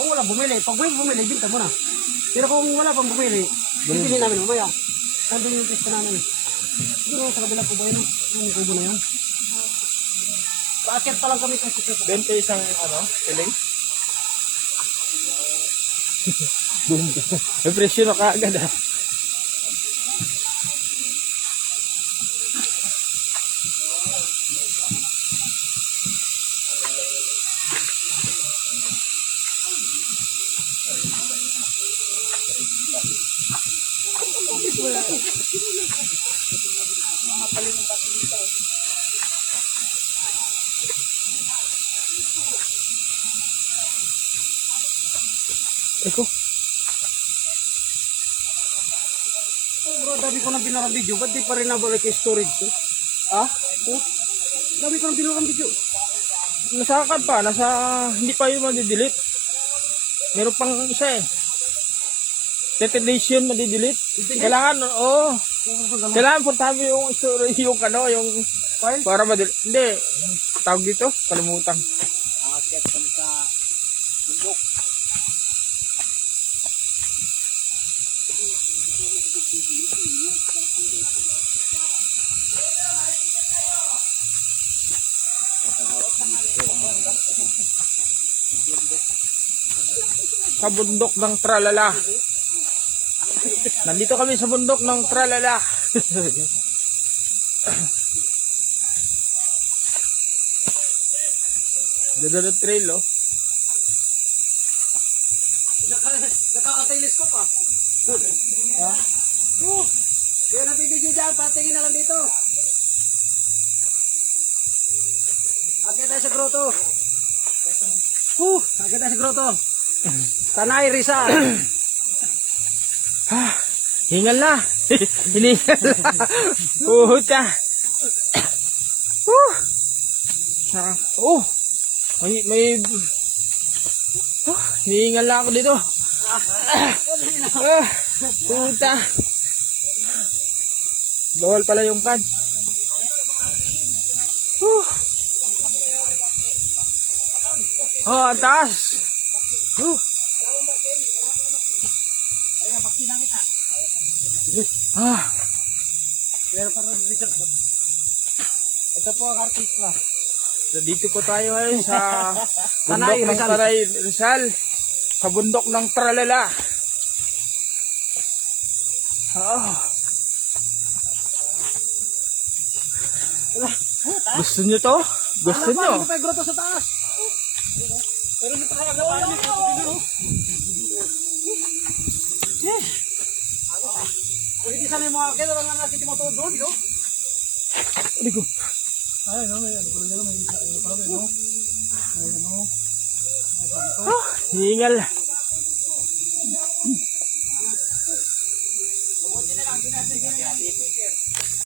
Kung wala bumili, pag may bumili, binta mo na. Pero kung wala pang bumili, bibili namin mamaya. Nandun yung pista namin. Doon sa kabila po ba yun? Yung kubo na yun. Paakit pa lang kami kasi. Doon kayo isang piling? Doon ka. May presyo na kaagad ah. Eko. Bro, dami ko nang binarang video. Ba't di pa rin nabalik yung storage ko? Ha? Dami ko nang binarang video. Nasa akad pa, hindi pa yung madidelete. Meron pang isa eh. 30 days yun madidelete. Kailangan, kailangan puntahan mo yung storage, yung File? para madidelete. Hindi, tawag dito, kalimutan. Akit kami sa bundok. Sa bundok ng Tralala. Nandito kami sa bundok ng Tralala. Ganda ng trail oh. Naka-atailis ko pa. Ha? Kaya nabibidyo dyan, patingin na lang dito. Akit tayo sa grotto. Akit tayo sa grotto. Tanay Rizal. Hingal na. Hiningal na. Puta. Hiningal na ako dito. Puta. Bawal pala yung pan. Ang taas. Ito po ang artista. Dito po tayo ngayon sa bundok ng Tanay Rizal. Sa bundok ng Tralala. Gusto nyo to? Gusto nyo? Ano pa yung grotto sa taas? Pero dito ka naglapanan dito. Hindi sana yung mga kailangan nga natin yung mga doon, no? Hindi ko. Ay, no, may ano pala dito, may ano pala, no? Ay, ano? Hingal.